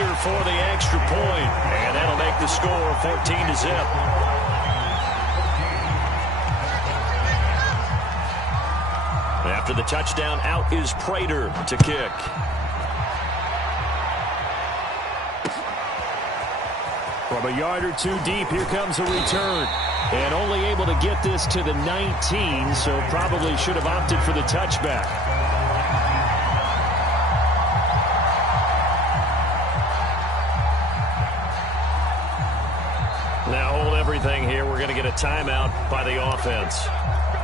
Prater for the extra point, and that'll make the score 14-0. After the touchdown, out is Prater to kick. From a yard or two deep, here comes a return. And only able to get this to the 19, so probably should have opted for the touchback. Now hold everything here. We're going to get a timeout by the offense.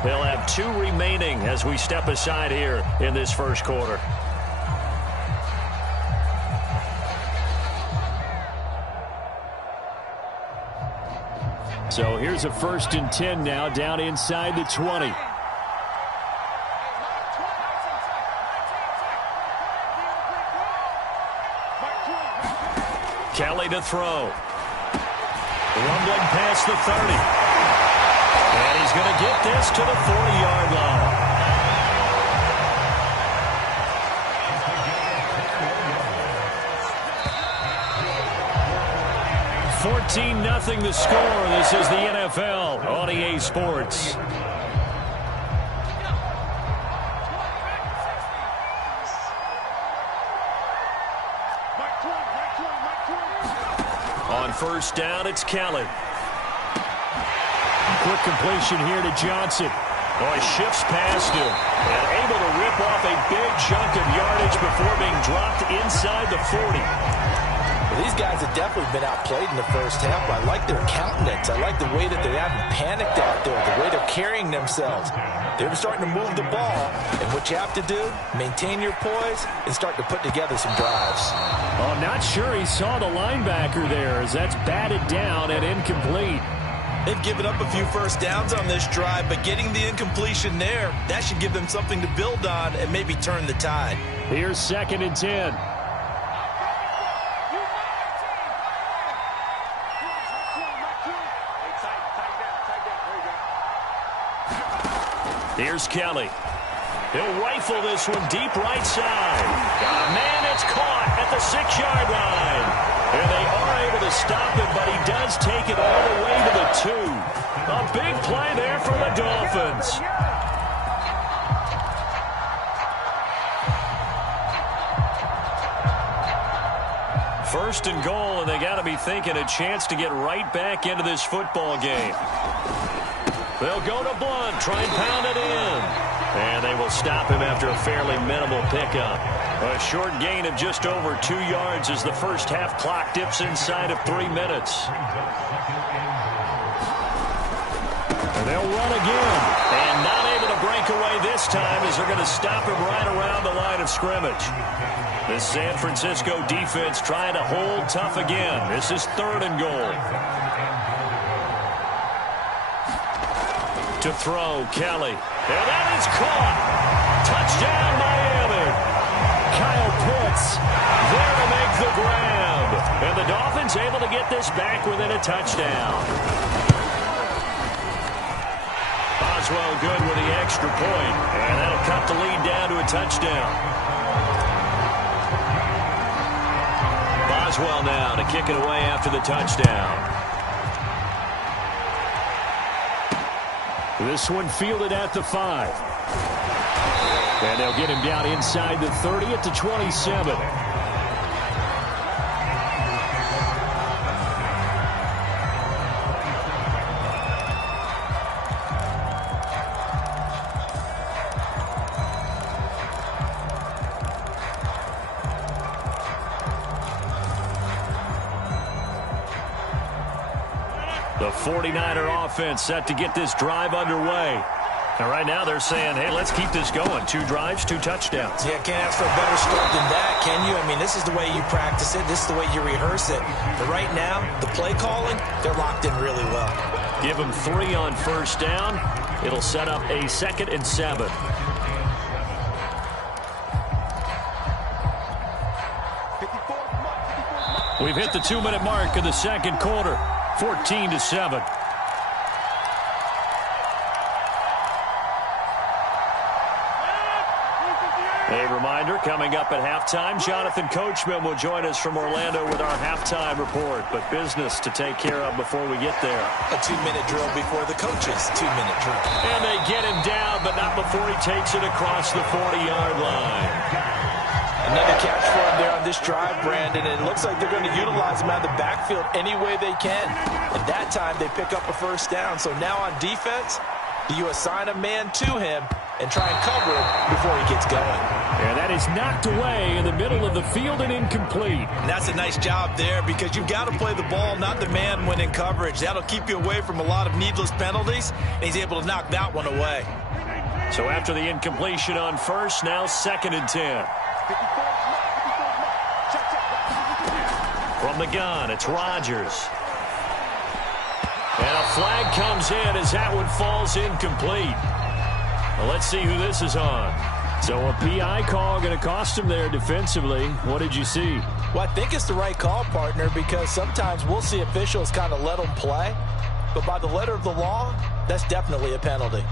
They'll have 2 remaining as we step aside here in this first quarter. So here's a 1st and 10 now, down inside the 20. Kelly to throw. Rumbling past the 30. And he's going to get this to the 40-yard line. 14-0 the score. This is the NFL on EA Sports. On 1st down, it's Kelly. Quick completion here to Johnson. Oh, he shifts past him and able to rip off a big chunk of yardage before being dropped inside the 40. Well, these guys have definitely been outplayed in the first half. I like their countenance. I like the way that they haven't panicked out there, the way they're carrying themselves. They're starting to move the ball, and what you have to do, maintain your poise and start to put together some drives. Oh, I'm not sure he saw the linebacker there as that's batted down and incomplete. They've given up a few first downs on this drive, but getting the incompletion there, that should give them something to build on and maybe turn the tide. Here's 2nd and 10. Here's Kelly. He'll rifle this one deep right side. Man, it's caught at the 6-yard line. And they are able to stop him, but he does take it all the way to the 2. A big play there for the Dolphins. First and goal, and they got to be thinking a chance to get right back into this football game. They'll go to Blunt, try and pound it in. And they will stop him after a fairly minimal pickup. A short gain of just over 2 yards as the first half clock dips inside of 3 minutes. And they'll run again. And not able to break away this time as they're going to stop him right around the line of scrimmage. The San Francisco defense trying to hold tough again. This is 3rd and goal. To throw, Kelly. And that is caught. Touchdown, Miami. Kyle Pitts there to make the grab. And the Dolphins able to get this back within a touchdown. Boswell good with the extra point. And that'll cut the lead down to a touchdown. Boswell now to kick it away after the touchdown. This one fielded at the 5. And they'll get him down inside the 30 at the 27. The 49er offense set to get this drive underway. And right now they're saying, hey, let's keep this going. 2 drives, 2 touchdowns. Yeah, can't ask for a better start than that, can you? I mean, this is the way you practice it. This is the way you rehearse it. But right now, the play calling, they're locked in really well. Give them 3 on 1st down. It'll set up a 2nd and 7. We've hit the 2-minute mark in the second quarter. 14-7. A reminder coming Coming up at halftime, Jonathan Coachman will join us from Orlando with our halftime report. But business to take care of before we get there. A 2-minute drill before the coach's 2-minute drill. And they get him down, but not before he takes it across the 40-yard line. Another catch for him there on this drive, Brandon. And it looks like they're going to utilize him out of the backfield any way they can. And that time they pick up a first down. So now on defense, do you assign a man to him and try and cover him before he gets going? And that is knocked away in the middle of the field and incomplete. And that's a nice job there because you've got to play the ball, not the man when in coverage. That'll keep you away from a lot of needless penalties, and he's able to knock that one away. So after the incompletion on first, now 2nd and 10. From the gun, it's Rodgers. And a flag comes in as that one falls incomplete. Well, let's see who this is on. So a PI call going to cost him there defensively. What did you see? Well, I think it's the right call, partner, because sometimes we'll see officials kind of let them play. But by the letter of the law, that's definitely a penalty.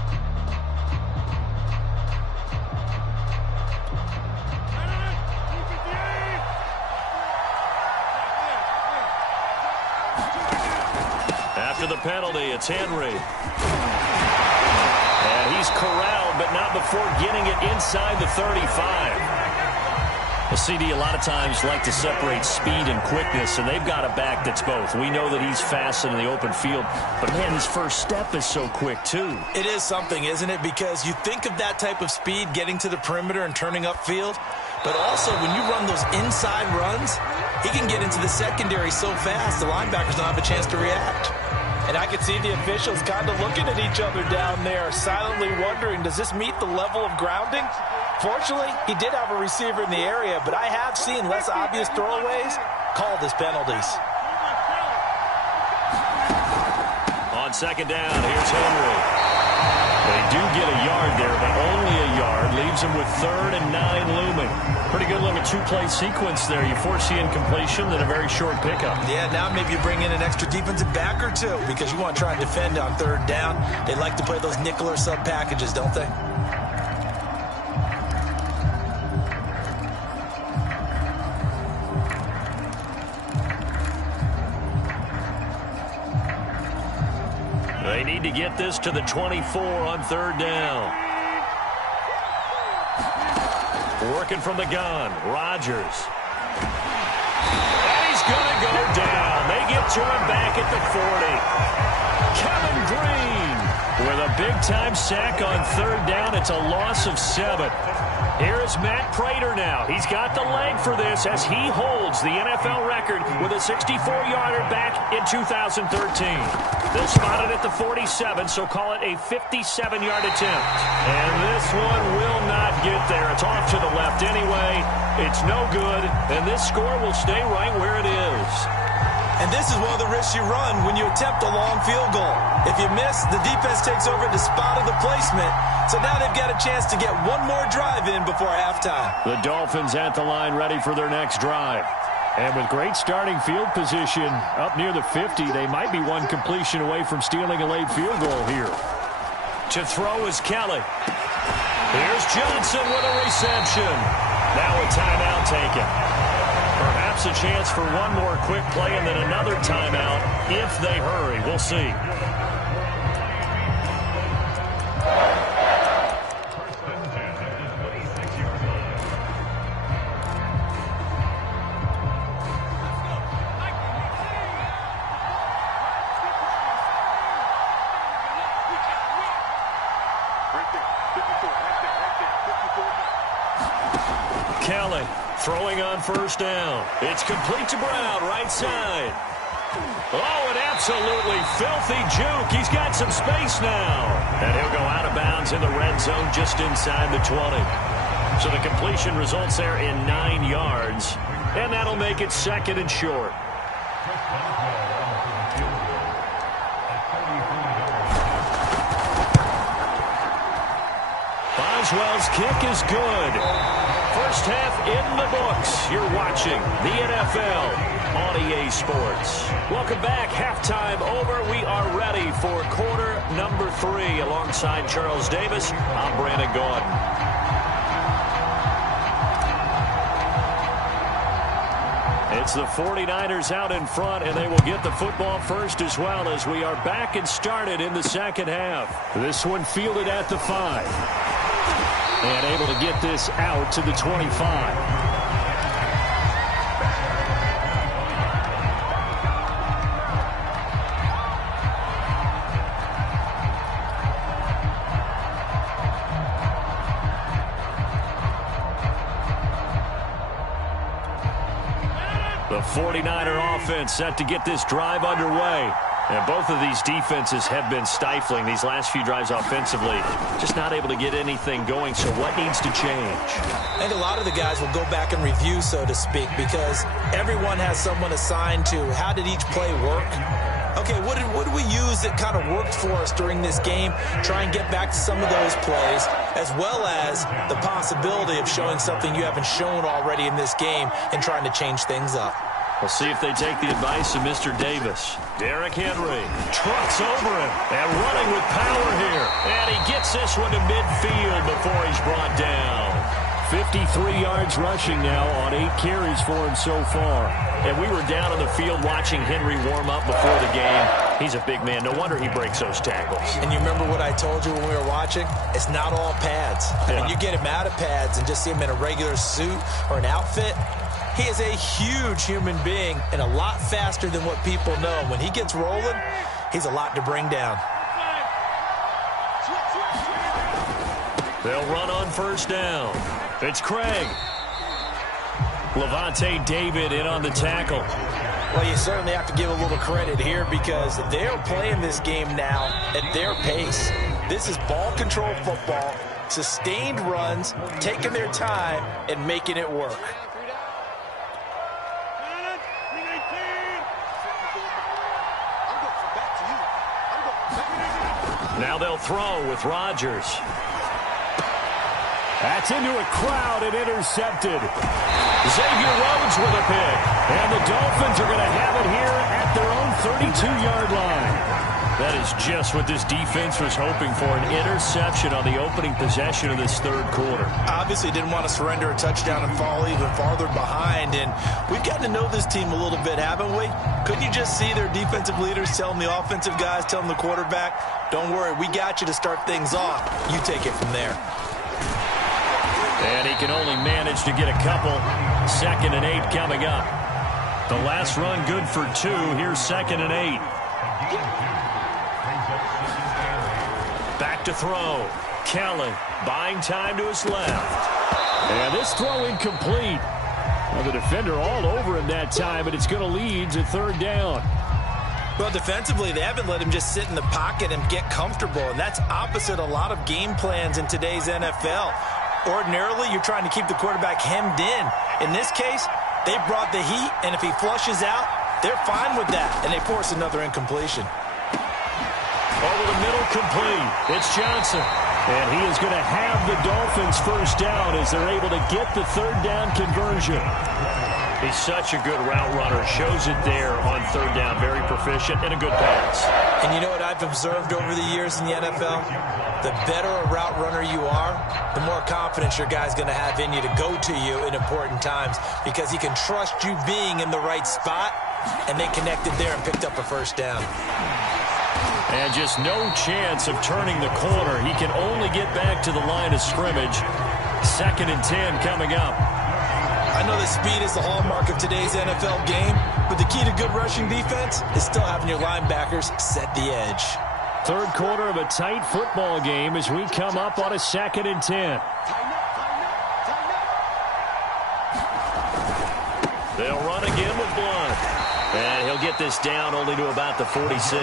After the penalty, it's Henry. And he's corralled, but not before getting it inside the 35. Well, CD a lot of times like to separate speed and quickness, and they've got a back that's both. We know that he's fast in the open field, but, man, his first step is so quick, too. It is something, isn't it? Because you think of that type of speed getting to the perimeter and turning upfield, but also when you run those inside runs, he can get into the secondary so fast the linebackers don't have a chance to react. And I can see the officials kind of looking at each other down there, silently wondering, does this meet the level of grounding? Fortunately, he did have a receiver in the area, but I have seen less obvious throwaways called as penalties. On 2nd down, here's Henry. They do get a yard there, but only a yard. Leaves him with 3rd and 9 looming. Pretty good little 2-play sequence there. You force the incompletion, then a very short pickup. Yeah, now maybe you bring in an extra defensive back or two because you want to try and defend on 3rd down. They like to play those nickel or sub packages, don't they? They need to get this to the 24 on 3rd down. Working from the gun, Rodgers. And he's going to go down. They get to him back at the 40. Kevin Green with a big-time sack on 3rd down. It's a loss of 7. Here is Matt Prater now. He's got the leg for this as he holds the NFL record with a 64-yarder back in 2013. They'll spot it at the 47, so call it a 57-yard attempt. And this one will not get there. It's off to the left anyway. It's no good, and this score will stay right where it is. And this is one of the risks you run when you attempt a long field goal. If you miss, the defense takes over the spot of the placement. So now they've got a chance to get one more drive in before halftime. The Dolphins at the line ready for their next drive. And with great starting field position up near the 50, they might be one completion away from stealing a late field goal here. To throw is Kelly. Here's Johnson with a reception. Now a timeout taken. Perhaps a chance for one more quick play and then another timeout if they hurry. We'll see. Kelly throwing on 1st down. It's complete to Brown, right side. Oh, an absolutely filthy juke. He's got some space now. And he'll go out of bounds in the red zone just inside the 20. So the completion results there in 9 yards. And that'll make it 2nd and short. Boswell's kick is good. First half in the books. You're watching the NFL on EA Sports. Welcome back. Halftime over. We are ready for quarter number 3. Alongside Charles Davis, I'm Brandon Gaudin. It's the 49ers out in front, and they will get the football first as well as we are back and started in the second half. This one fielded at the 5. And able to get this out to the 25. The 49er offense set to get this drive underway. And both of these defenses have been stifling these last few drives offensively. Just not able to get anything going, so what needs to change? I think a lot of the guys will go back and review, so to speak, because everyone has someone assigned to how did each play work. Okay, what did we use that kind of worked for us during this game? Try and get back to some of those plays, as well as the possibility of showing something you haven't shown already in this game and trying to change things up. We'll see if they take the advice of Mr. Davis. Derrick Henry trucks over him and running with power here. And he gets this one to midfield before he's brought down. 53 yards rushing now on 8 carries for him so far. And we were down on the field watching Henry warm up before the game. He's a big man. No wonder he breaks those tackles. And you remember what I told you when we were watching? It's not all pads. Yeah. When you get him out of pads and just see him in a regular suit or an outfit, he is a huge human being and a lot faster than what people know. When he gets rolling, he's a lot to bring down. They'll run on first down. It's Craig. Levante David in on the tackle. Well, you certainly have to give a little credit here because they're playing this game now at their pace. This is ball control football, sustained runs, taking their time and making it work. Now they'll throw with Rodgers. That's into a crowd and intercepted. Xavier Rhodes with a pick. And the Dolphins are going to have it here at their own 32-yard line. That is just what this defense was hoping for, an interception on the opening possession of this third quarter. Obviously didn't want to surrender a touchdown and fall even farther behind. And we've gotten to know this team a little bit, haven't we? Couldn't you just see their defensive leaders telling the offensive guys, telling the quarterback, don't worry, we got you to start things off. You take it from there. And he can only manage to get a couple. 2nd and 8 coming up. The last run good for 2. Here's 2nd and 8. Back to throw. Kelly buying time to his left. And this throw incomplete. Well, the defender all over him that time, and it's going to lead to 3rd down. Well, defensively, they haven't let him just sit in the pocket and get comfortable, and that's opposite a lot of game plans in today's NFL. Ordinarily, you're trying to keep the quarterback hemmed in. In this case, they brought the heat, and if he flushes out, they're fine with that, and they force another incompletion. Over the middle, complete. It's Johnson. And he is going to have the Dolphins first down as they're able to get the 3rd down conversion. He's such a good route runner. Shows it there on 3rd down. Very proficient and a good pass. And you know what I've observed over the years in the NFL? The better a route runner you are, the more confidence your guy's going to have in you to go to you in important times because he can trust you being in the right spot, and they connected there and picked up a first down. And just no chance of turning the corner. He can only get back to the line of scrimmage. 2nd and 10 coming up. I know that speed is the hallmark of today's NFL game, but the key to good rushing defense is still having your linebackers set the edge. 3rd quarter of a tight football game as we come up on a 2nd and 10. They'll run again with Blunt. And he'll get this down only to about the 46.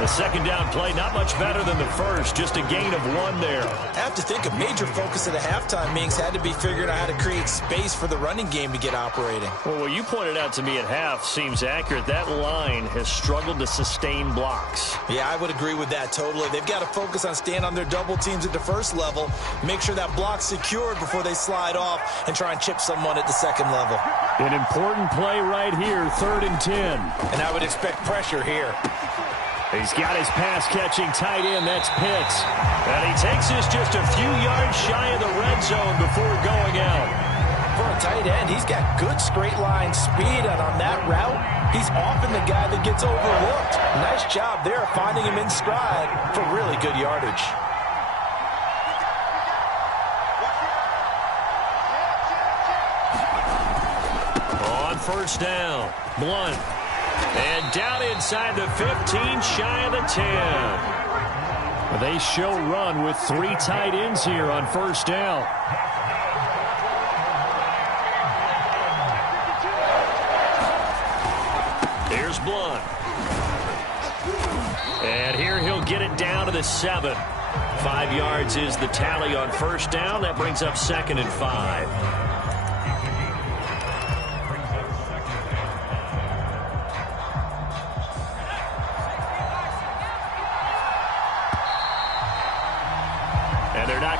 The 2nd down play, not much better than the first, just a gain of 1 there. I have to think a major focus at a halftime means had to be figuring out how to create space for the running game to get operating. Well, what you pointed out to me at half seems accurate. That line has struggled to sustain blocks. Yeah, I would agree with that totally. They've got to focus on staying on their double teams at the first level, make sure that block's secured before they slide off and try and chip someone at the 2nd level. An important play right here, 3rd and 10. And I would expect pressure here. He's got his pass-catching tight end. That's Pitts. And he takes this just a few yards shy of the red zone before going out. For a tight tight end. He's got good straight line speed, and on that route, he's often the guy that gets overlooked. Nice job there finding him in stride for really good yardage. On first down, Blunt. And down inside the 15, shy of the 10. They show run with 3 tight ends here on first down. Here's Blunt. And here he'll get it down to the 7. 5 yards is the tally on first down. That brings up 2nd and 5.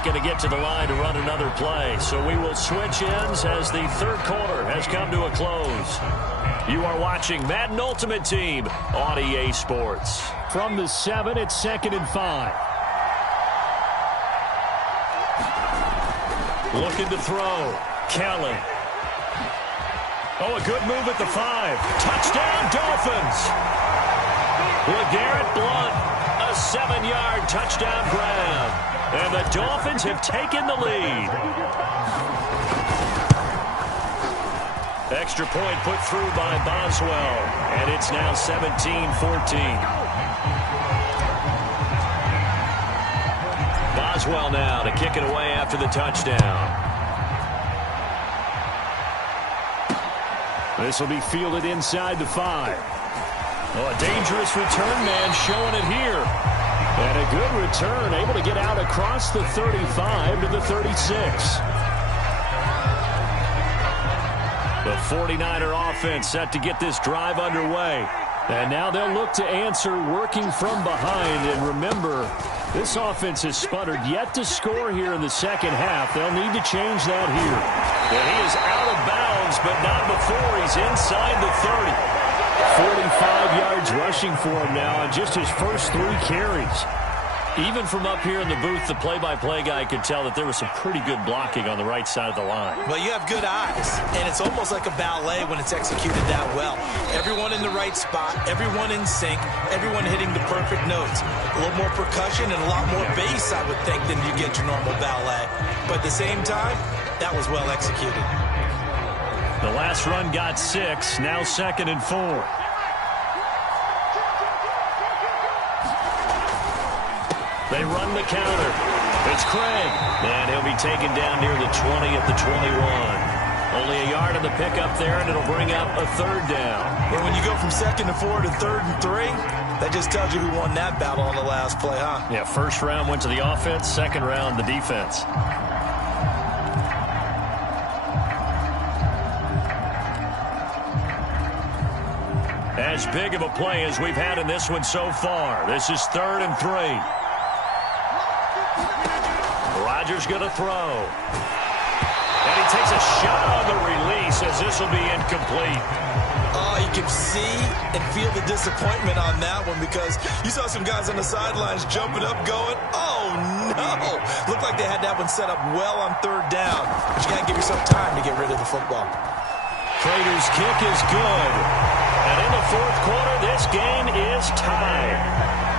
Going to get to the line to run another play. So we will switch ends as the third quarter has come to a close. You are watching Madden Ultimate Team on EA Sports. From the 7, it's 2nd and 5. Looking to throw. Kelly. Oh, a good move at the 5. Touchdown, Dolphins. LeGarrette Blunt, a 7-yard touchdown grab. And the Dolphins have taken the lead. Extra point put through by Boswell. And it's now 17-14. Boswell now to kick it away after the touchdown. This will be fielded inside the 5. Oh, a dangerous return man showing it here. And a good return, able to get out across the 35 to the 36. The 49er offense set to get this drive underway. And now they'll look to answer working from behind. And remember, this offense has sputtered yet to score here in the second half. They'll need to change that here. And he is out of bounds, but not before he's inside the 30. 45 yards rushing for him now on just his first 3 carries. Even from up here in the booth, the play-by-play guy could tell that there was some pretty good blocking on the right side of the line. Well, you have good eyes, and it's almost like a ballet when it's executed that well. Everyone in the right spot, everyone in sync, everyone hitting the perfect notes. A little more percussion and a lot more bass, I would think, than you get your normal ballet. But at the same time, that was well executed. The last run got 6, now 2nd and 4. They run the counter. It's Craig. And he'll be taken down near the 20 at the 21. Only a yard on the pickup there, and it'll bring up a 3rd down. Well, when you go from 2nd to 4 to 3rd and 3, that just tells you who won that battle on the last play, huh? Yeah, first round went to the offense, second round the defense. As big of a play as we've had in this one so far. This is 3rd and 3. Rodgers going to throw. And he takes a shot on the release as this will be incomplete. Oh, you can see and feel the disappointment on that one because you saw some guys on the sidelines jumping up going, oh, no. Looked like they had that one set up well on 3rd down. But you got to give yourself time to get rid of the football. Prater's kick is good. And in the 4th quarter, this game is tied.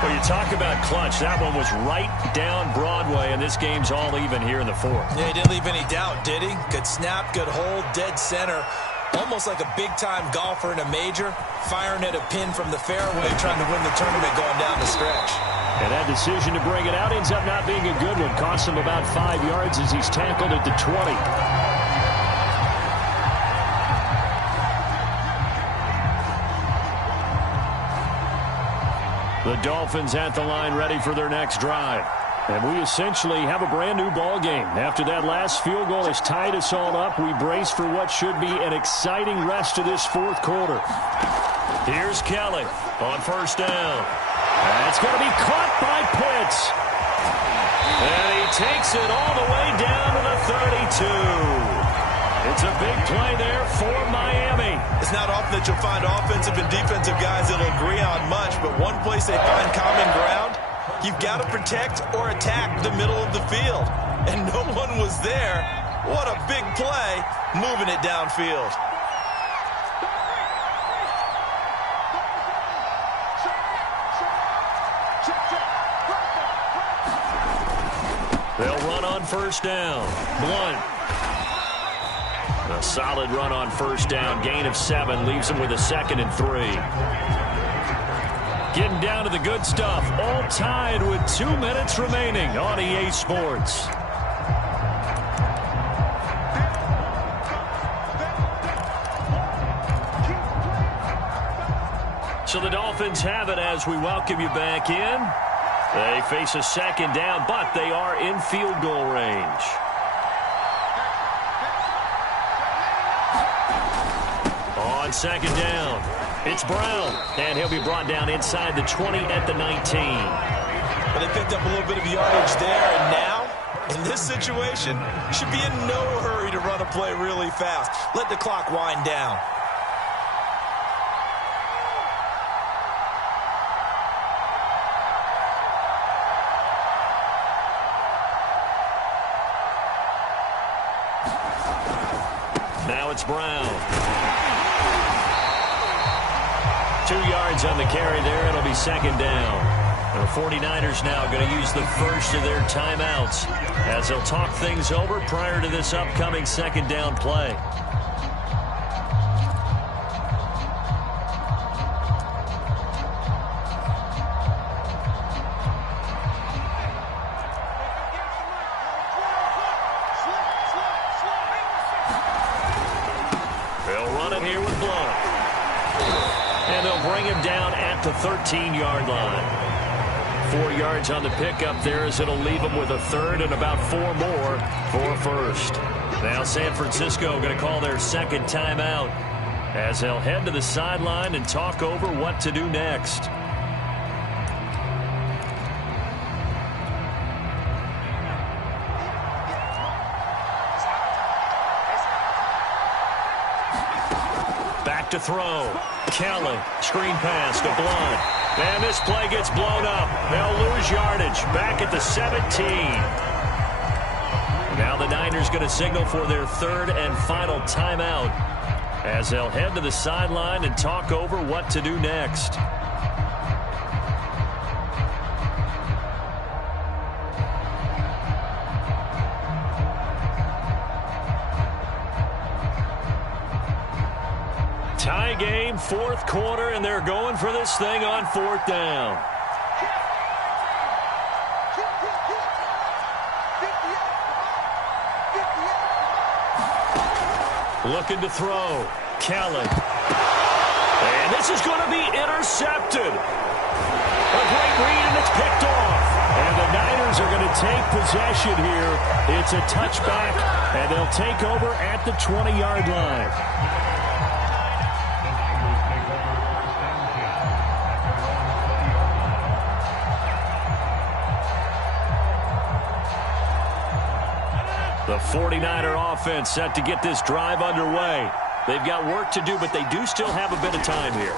Well, you talk about clutch. That one was right down Broadway, and this game's all even here in the 4th. Yeah, he didn't leave any doubt, did he? Good snap, good hold, dead center. Almost like a big-time golfer in a major, firing at a pin from the fairway, trying to win the tournament going down the stretch. And that decision to bring it out ends up not being a good one. Costs him about 5 yards as he's tackled at the 20. The Dolphins at the line ready for their next drive. And we essentially have a brand new ball game. After that last field goal has tied us all up, we brace for what should be an exciting rest of this 4th quarter. Here's Kelly on first down. That's going to be caught by Pitts. And he takes it all the way down to the 32. It's a big play there for Miami. It's not often that you'll find offensive and defensive guys that'll agree on much, but one place they find common ground, you've got to protect or attack the middle of the field. And no one was there, What a big play, moving it downfield. They'll run on first down. Blunt. A solid run on first down. Gain of 7 leaves them with a 2nd and 3. Getting down to the good stuff. All tied with 2 minutes remaining on EA Sports. So the Dolphins have it as we welcome you back in. They face a 2nd down, but they are in field goal range. On 2nd down, it's Brown, and he'll be brought down inside the 20 at the 19. Well, they picked up a little bit of yardage there, and now, in this situation, should be in no hurry to run a play really fast. Let the clock wind down. Now it's Brown. 2 yards on the carry there. It'll be 2nd down. The 49ers now going to use the first of their timeouts as they'll talk things over prior to this upcoming 2nd down play. The 13-yard line. 4 yards on the pickup there as it'll leave them with a 3rd and about 4 more for first. Now San Francisco going to call their 2nd timeout as they'll head to the sideline and talk over what to do next. Back to throw. Kelly, screen pass to Blunt. And this play gets blown up. They'll lose yardage. Back at the 17. Now the Niners going to signal for their 3rd and final timeout as they'll head to the sideline and talk over what to do next. Tie game, 4th quarter, and they're going for this thing on 4th down. Looking to throw. Kelly. And this is going to be intercepted. A great read, and it's picked off. And the Niners are going to take possession here. It's a touchback, and they'll take over at the 20-yard line. The 49er offense set to get this drive underway. They've got work to do, but they do still have a bit of time here.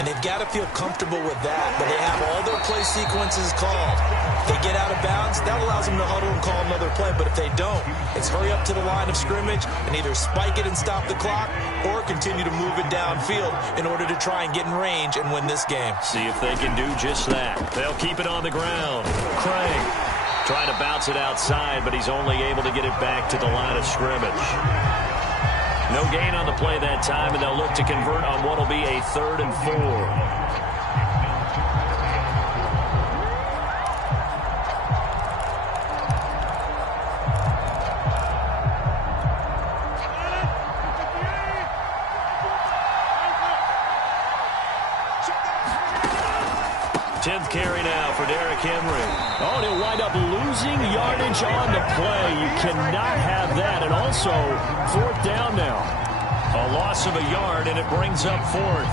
And they've got to feel comfortable with that, but they have all their play sequences called. If they get out of bounds, that allows them to huddle and call another play, but if they don't, it's hurry up to the line of scrimmage and either spike it and stop the clock or continue to move it downfield in order to try and get in range and win this game. See if they can do just that. They'll keep it on the ground. Craig trying to bounce it outside, but he's only able to get it back to the line of scrimmage. No gain on the play that time, and they'll look to convert on what will be a 3rd and 4. Carry now for Derrick Henry. Oh, and he'll wind up losing yardage on the play. You cannot have that. And also, 4th down now. A loss of a yard, and it brings up 4th.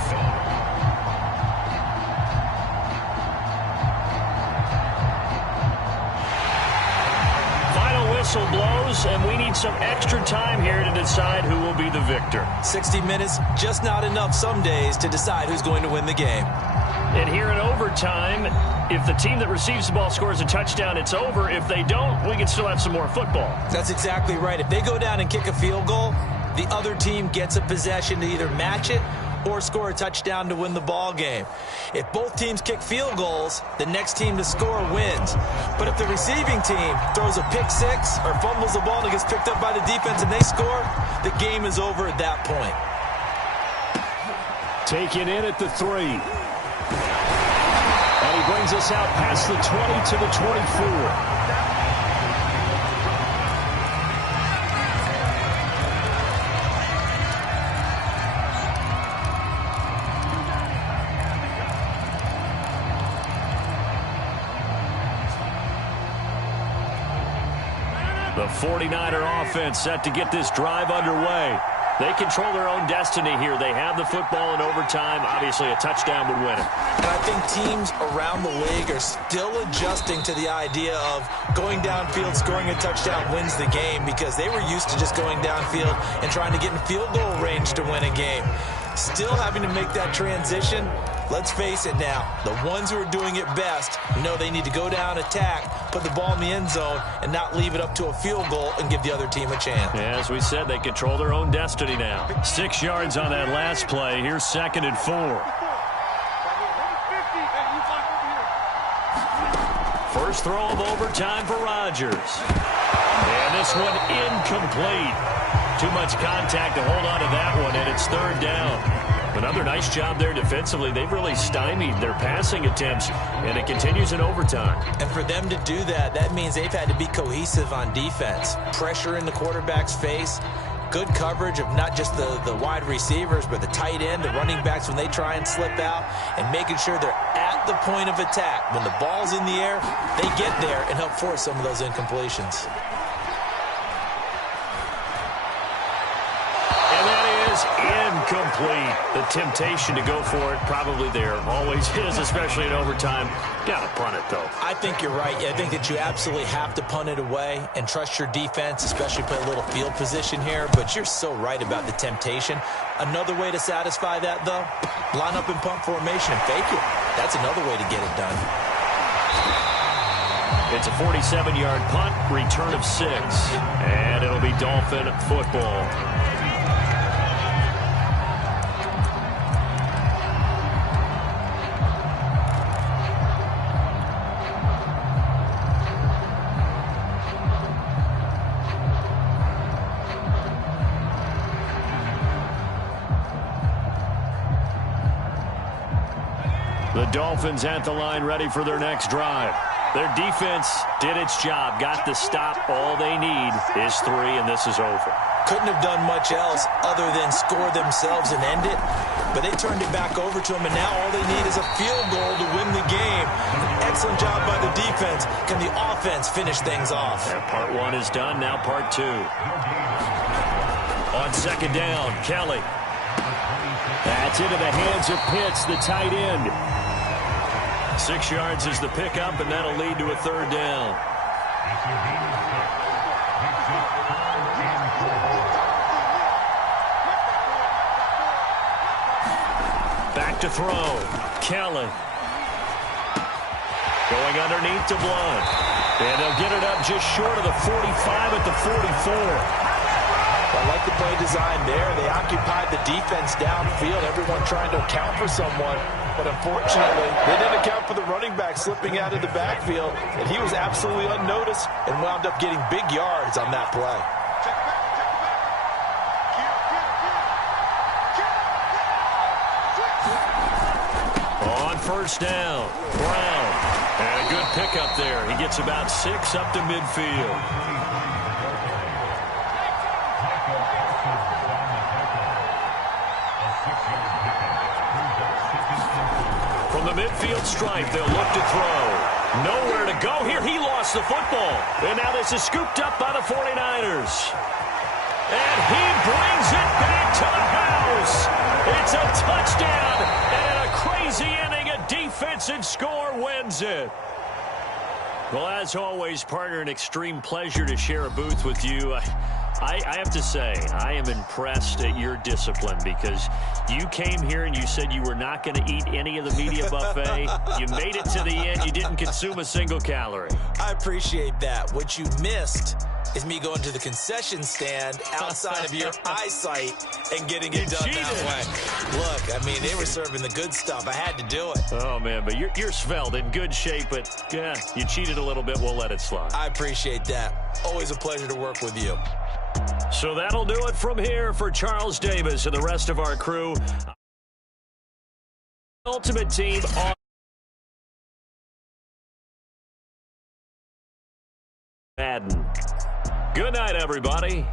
Final whistle. whistle blows, and we need some extra time here to decide who will be the victor. 60 minutes, just not enough some days to decide who's going to win the game. And here in overtime, if the team that receives the ball scores a touchdown, it's over. If they don't, we can still have some more football. That's exactly right. If they go down and kick a field goal, the other team gets a possession to either match it or score a touchdown to win the ball game. If both teams kick field goals, the next team to score wins. But if the receiving team throws a pick six or fumbles the ball and it gets picked up by the defense and they score, the game is over at that point. Taken in at the 3. And he brings us out past the 20 to the 24. The 49er offense set to get this drive underway. They control their own destiny here. They have the football in overtime. Obviously, a touchdown would win it. And I think teams around the league are still adjusting to the idea of going downfield, scoring a touchdown wins the game, because they were used to just going downfield and trying to get in field goal range to win a game. Still having to make that transition. Let's face it now, the ones who are doing it best know they need to go down, attack, put the ball in the end zone, and not leave it up to a field goal and give the other team a chance. Yeah, as we said, they control their own destiny now. 6 yards on that last play. Here's 2nd and 4. First throw of overtime for Rodgers. And this one incomplete. Too much contact to hold on to that one, and it's 3rd down. Another nice job there defensively. They've really stymied their passing attempts, and it continues in overtime. And for them to do that, that means they've had to be cohesive on defense. Pressure in the quarterback's face, good coverage of not just the wide receivers, but the tight end, the running backs when they try and slip out, and making sure they're at the point of attack. When the ball's in the air, they get there and help force some of those incompletions. Incomplete. The temptation to go for it probably there. Always is, especially in overtime. Got to punt it, though. I think you're right. I think that you absolutely have to punt it away and trust your defense, especially play a little field position here. But you're so right about the temptation. Another way to satisfy that, though, line up in punt formation and fake it. That's another way to get it done. It's a 47-yard punt, return of 6. And it'll be Dolphin football. The Dolphins at the line, ready for their next drive. Their defense did its job, got the stop. All they need is 3, and this is over. Couldn't have done much else other than score themselves and end it, but they turned it back over to them, and now all they need is a field goal to win the game. An excellent job by the defense. Can the offense finish things off? And part 1 is done, now part 2. On 2nd down, Kelly. That's into the hands of Pitts, the tight end. 6 yards is the pickup, and that'll lead to a 3rd down. Back to throw. Kelly. Going underneath to Blunt. And they'll get it up just short of the 45 at the 44. I like the play design there. They occupied the defense downfield, everyone trying to account for someone. But unfortunately, they didn't account for the running back slipping out of the backfield, and he was absolutely unnoticed and wound up getting big yards on that play. On 1st down, Brown. And a good pickup there. He gets about 6 up to midfield. From the midfield stripe, they'll look to throw. Nowhere to go here. He lost the football. And now this is scooped up by the 49ers. And he brings it back to the house. It's a touchdown. And in a crazy inning, a defensive score wins it. Well, as always, partner, an extreme pleasure to share a booth with you. I have to say, I am impressed at your discipline because you came here and you said you were not going to eat any of the media buffet. You made it to the end. You didn't consume a single calorie. I appreciate that. What you missed is me going to the concession stand outside of your eyesight and getting it done that way. Look, I mean, they were serving the good stuff. I had to do it. Oh, man, but you're svelte, in good shape, but yeah, you cheated a little bit. We'll let it slide. I appreciate that. Always a pleasure to work with you. So that'll do it from here for Charles Davis and the rest of our crew. Ultimate Team on Madden. Good night, everybody.